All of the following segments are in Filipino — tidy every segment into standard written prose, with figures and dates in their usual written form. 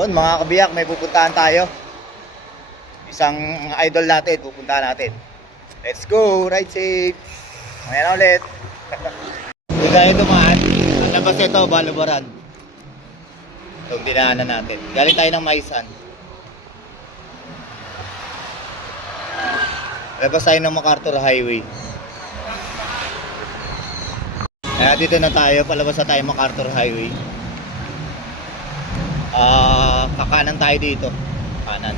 Yun mga kabiyak, may pupuntahan tayo. Isang idol natin, pupuntahan natin. Let's go, ride safe. Mamaya na ulit. Doon tayo dumaan. Ang labas ito, Balubaran. Itong dinaanan natin. Galing tayo ng Maisan. Labas tayo ng MacArthur Highway. Kaya dito na tayo, palabas na tayo MacArthur Highway. Kakanan tayo dito. Kanan.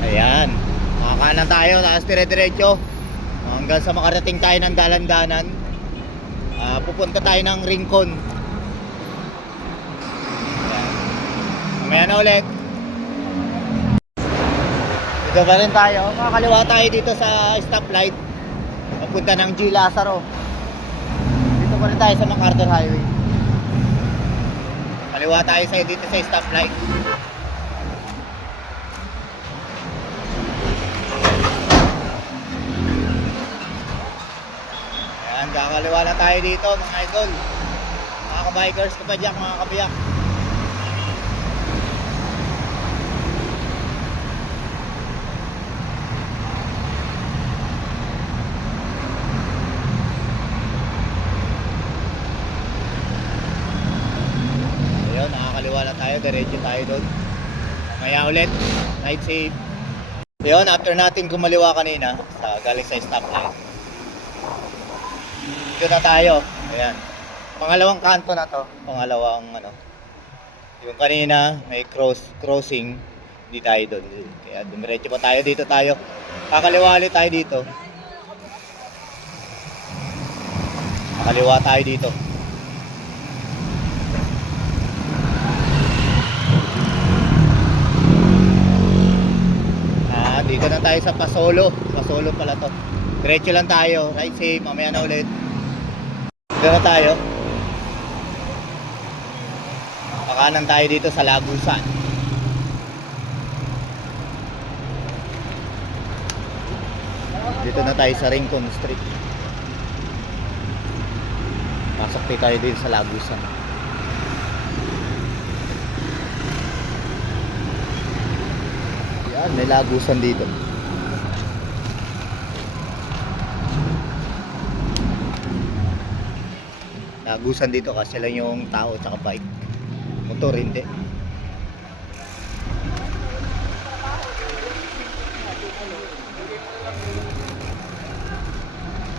Ayan. Makakanan tayo, tapos dire-diretso. Hanggang sa makarating tayo ng dalan-danan. Pupunta tayo ng Rincon. Ayan. Mamaya na ulit. Dito pa rin tayo. Makakaliwa tayo dito sa stoplight. Papunta ng G. Lazaro. Dito pa rin tayo sa MacArthur Highway. Kaliwa tayo dito sa stoplight. Ayan, kakaliwa na tayo dito mga idol. Mga kabikers, kapadyak, mga kabiyak. Ayun, nakakaliwa na tayo, diretso tayo doon. Mamaya ulit, ride safe. Ayun, after natin kumaliwa kanina galing sa stoplight, dito na tayo. Ayan. Pangalawang kanto na to. Pangalawang yung kanina may crossing. Hindi tayo doon. Kaya dumiretso pa tayo. Dito tayo. Kakaliwa ulit tayo dito. Kakaliwa tayo dito. Dito na tayo sa Pasolo. Pasolo pala to. Diretso lang tayo. Right safe. Mamaya na ulit. Dito na tayo. Pakanan tayo dito sa Lagusan. Dito na tayo sa Rincon Street. Pasok tayo dito sa Lagusan. Yan, may Lagusan dito. Lagusan dito kasi lang yung tao at bike. Motor hindi.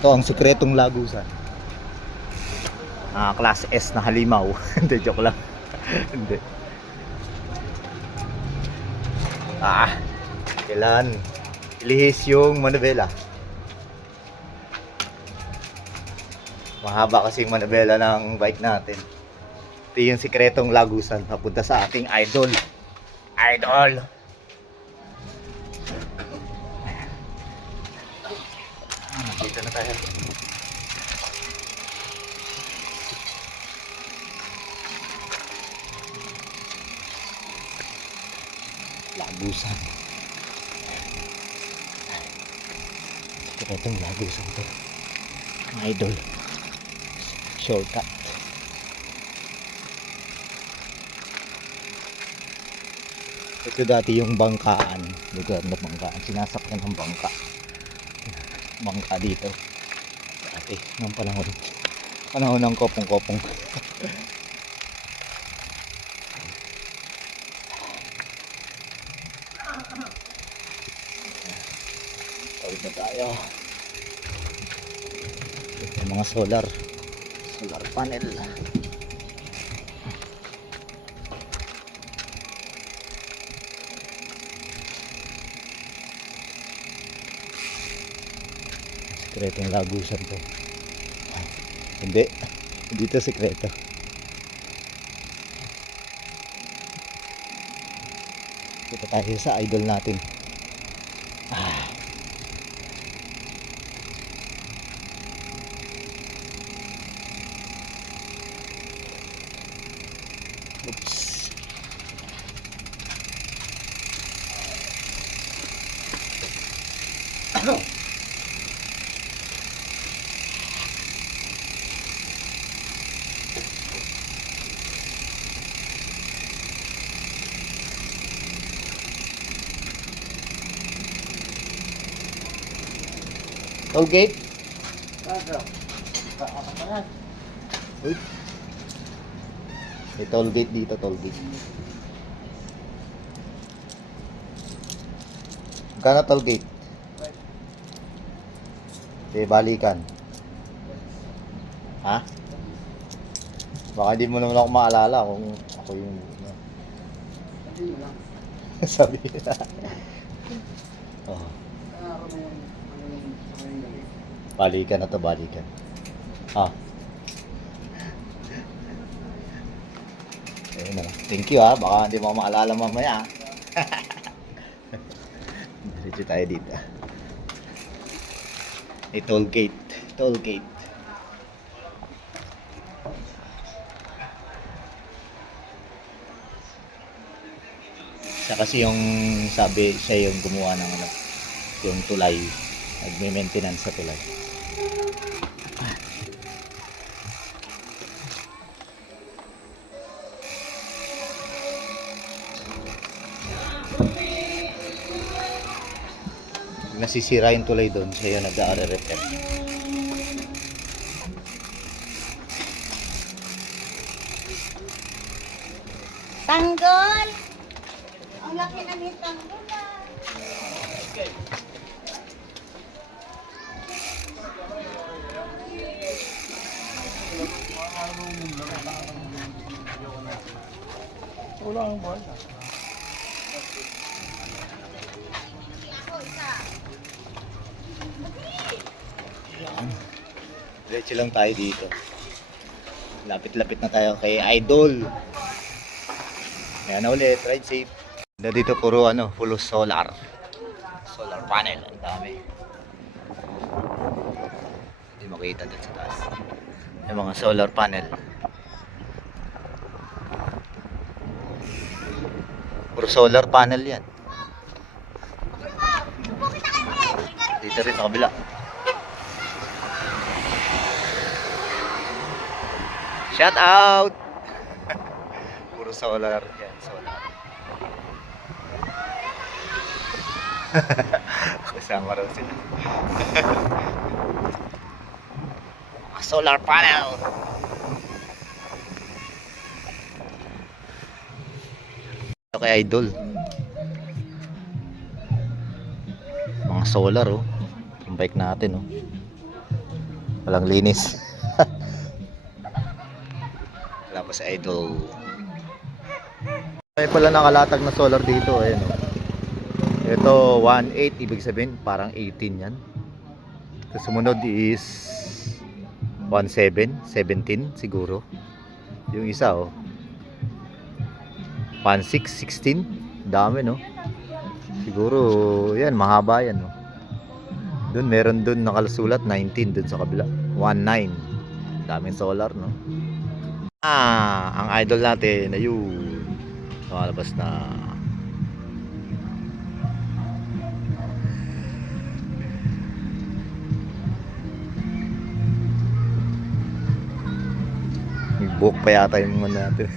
Ito ang sikretong Lagusan. Class S na halimaw. Hindi, joke lang. Hindi. Kailan ilihis yung manabela. Mahaba kasi yung manabela ng bike natin. Ito yung sikretong Lagusan. Papunta sa ating idol. Dito na tayo. Lagusan. Sikretong Lagusan to. Idol. Shortcut. Ito dati yung bangkaan. Lugar na bangkaan. Sinasakyan ng bangka. Bangka dito. Dati, ng panahon ng kopong-kopong. Tawid na tayo. Ito yung mga solar panel. Sikretong Lagusan to. Hindi to sikreto. Kita tayo sa idol natin. Toll gate? Uy. May toll gate dito, toll gate. Magkano toll gate? Balikan. Ha? Baka hindi mo naman ako maalala kung ako yung... Sabi na. Oh. Balikan na to, balikan. Ah. Ayun na. Thank you ha. Baka hindi mo ako maalala mamaya. Diretso tayo dito. Toll gate. Toll gate. Siya kasi yung sabi, siya yung gumawa ng ano, yung tulay. Nagme-maintenance sa tulay. Nasisira yung tulay doon, siya yung nag-repair. Tanggol! Ang laki na ni tanggol ah. Wala ang buwan. Diretso lang tayo dito. Lapit-lapit na tayo kay Idol. Ayan na ulit, ride safe. Na dito puro ano, full solar. Solar panel, ang dami. Hindi makita doon sa taas. Yung mga solar panel. Puro solar panel yan. Dito rin sa kabila. Shout out! Puro solar yan, solar. Kasama raw sila. Solar panel! Ito kay Idol. Mga solar oh. Yung bike natin oh. Walang linis. Wala pa sa Idol. May pala nakalatag na solar dito. Ayan oh. Ito 1.8, ibig sabihin parang 18 yan. Ito sumunod is 1.7, 17 siguro. Yung isa oh 1.6, 16. Dami no. Siguro yan, mahaba yan no. Doon meron doon nakalasulat 19 doon sa kabila. 19. Daming solar no. Ang idol natin ayun. Lumalabas na. Buhok pa yata yung mga natin.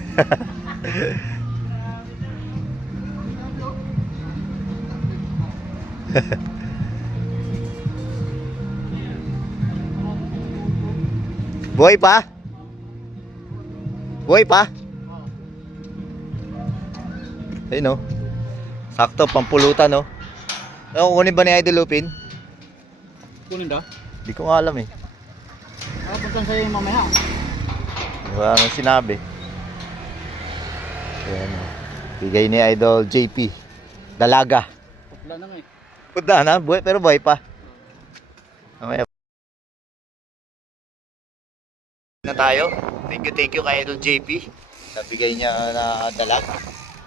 Buhay pa? Buhay pa? Ayun no. Sakto, pampulutan no. Ano, kukunin ba ni Idol Lupin? Kunin daw? Hindi ko nga alam eh. Puntan sa'yo yung mamaya. Wala nang sinabi. Ayan o. Bigay ni Idol JP. Dalaga. Putla na nga eh. Punta na, buhay, pero buhay pa. Mamaya. Na tayo. Thank you kay Idol JP. Nabigay niya na dalaga.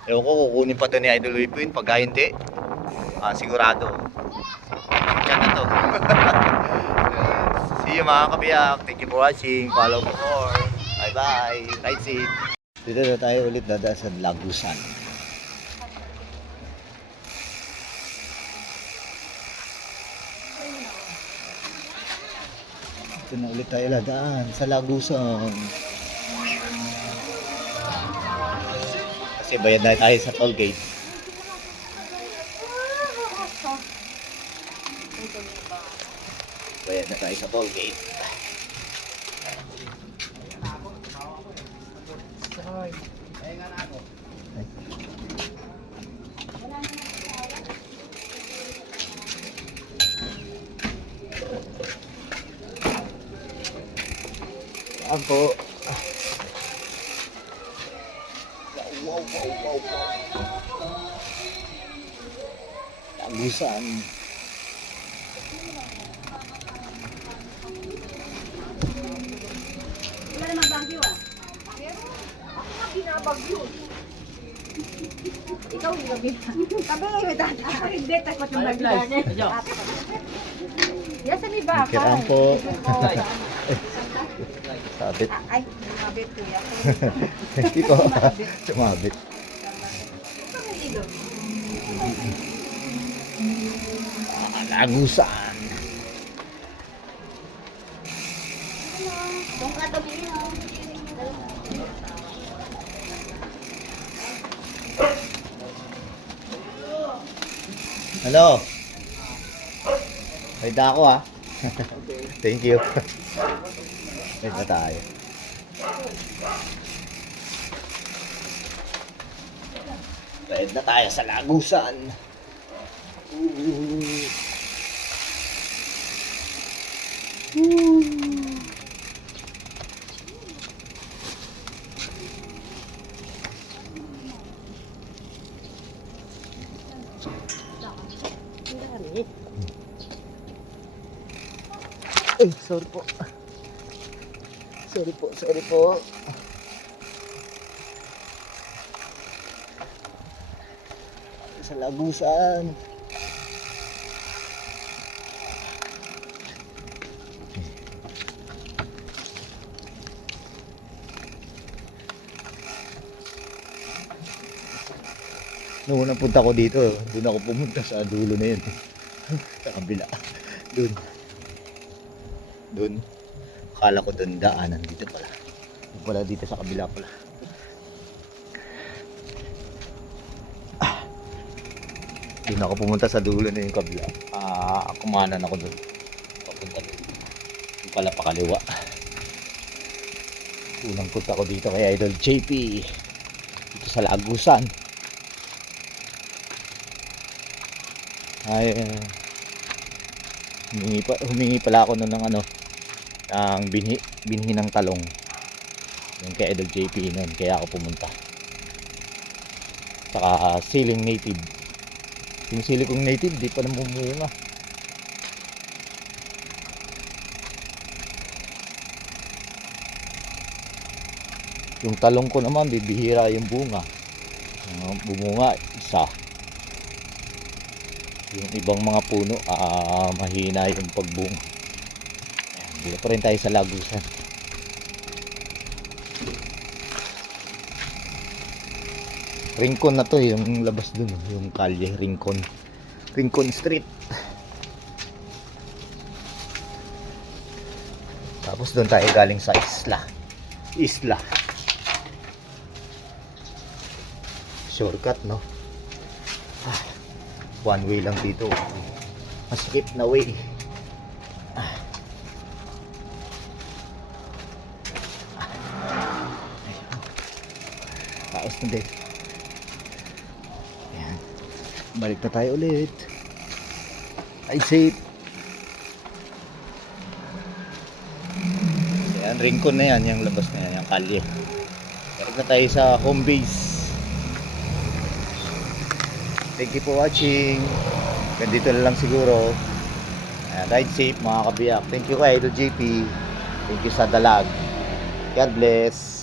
Ewan ko, kukunin pa to ni Idol Lupin. Pagka hindi, sigurado. Diyan na to. See you mga kabiyak. Thank you for watching. Follow for more. Bye bye. Ride safe. Dito na tayo ulit dadaan sa Lagusan. Dito na ulit tayo dadaan sa Lagusan. Kasi bayad na tayo sa toll gate. Bayad na tayo sa toll gate. Saan po? Wow, wow, wow, wow. Tagusan. Wala naman bagyo ah. Ako nga binabagyo. Ikaw yung gabi. Kami may dati. Ako hindi, takot ng bagyo. Yes, may baka. Kiraan po. Sabit. Ay, mabit kuya. Hindi po. Sumabit. Ito may ilog. Lagusan. Kung katabi mo. Hello. May ako ah. Thank you. May na tayo. Bayad na tayo sa lagusan. Ay, sorry po. Sorry po, sorry po. Sa lagusan. Noong unang punta ko dito, doon ako pumunta sa dulo na yun. Sa kabila. Doon. Doon. Akala ko doon daanan dito pala. Doon pala dito sa kabila pala. Doon ako pumunta sa dulo na yung kabila. Kumanan ako doon. Papunta doon. Doon pala pakaliwa. Unang punta ko dito kay Idol JP. Dito sa Lagusan. Ay, humingi pala ako noon ng ano, ng binhi ng talong. Yung kay Idol JP noon, kaya ako pumunta. Saka siling native. Yung sili kong native, di pa namumuyo na. Yung talong ko naman, bibihira yung bunga. Bumunga, isa. Yung ibang mga puno, mahina yung pagbunga. Dito pa rin tayo sa Lagusan. Rincon na to, yung labas dun, yung kalye, Rincon. Rincon Street. Tapos doon tayo galing sa Isla. Shortcut, no? One way lang dito. Masikip na way. Taos na din. Ayan. Balik na tayo ulit. Ride safe. Ayan, Rincon na yan. Yung labas na yan. Yung kalye. Balik na tayo sa home base. Thank you for watching. Ganito na lang siguro. Ride safe mga kabiyak. Thank you kay Idol JP. Thank you sa dalag. God bless.